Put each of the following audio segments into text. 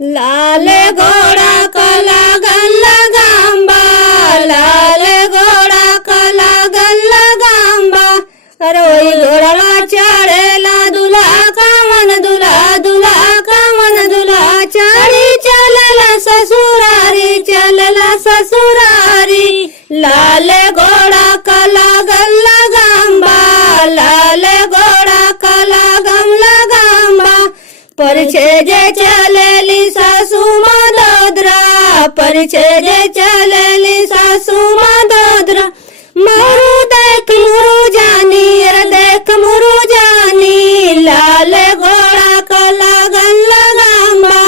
लाल घोड़ा काला गल्ला गांबा, लाल घोड़ा काला गल्ला गांबा। अरे वही घोड़ा चढ़ेला दूल्हा का मन दूल्हा, दूल्हा का मन दूल्हा। चढ़ी चलला ससुरारी, चलला ससुरारी। लाल घोड़ा काला गल्ला गांबा, लाल घोड़ा काला गमला गांबा। परिछे जे चलेली सासू मदोदरा, परिछे जे चलेली सासू मदोदरा। मुरु देख मुरु जानी, अरे देख मुरु जानी। लाल घोड़ा काला गल्ला गांबा,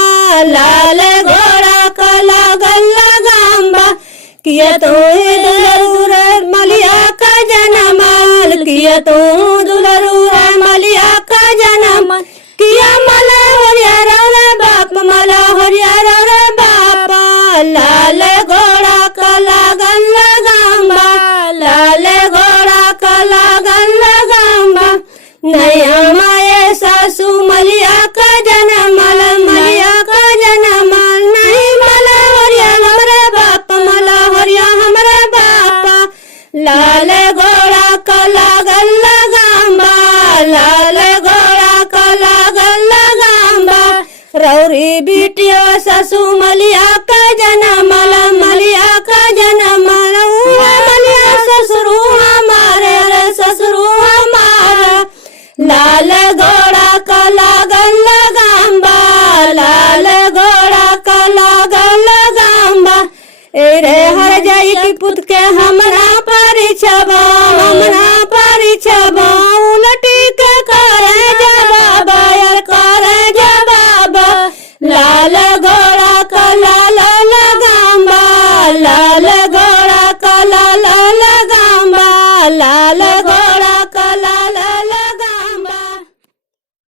लाल घोड़ा काला गल्ला गांबा। किया तो दुलरू रे मलिया का जनमाल, किया तो दुलरू रे मलिया का जनमाल। किया मला हरिया रे बाप, मला हरिया रे बापा। लाल घोड़ा काला गल्ला गांबा, लाल घोड़ा काला गल्ला गांबा। नया माये सासू मलिया का जनमाल, मलिया का जनमाल। नहीं मला हरिया हमरे बाप, मला हरिया हमरे बापा। लाल घोड़ा काला गल्ला गांबा, लाल घोड़ा काला गल्ला गांबा। रौरी बिटिया सासू मलिया का जनमाल, मलिया का जनमाल। मलिया ससुरु हमारे, अरे ससुरु हमारा। लाल घोड़ा काला गल्ला गांबा, लाल घोड़ा काला गल्ला गांबा। एरे हर जाई की पुत के हमरा परिछबा, हमरा परिछबा। उलटी के करे जवाब, यार करे जवाब। लाल घोड़ा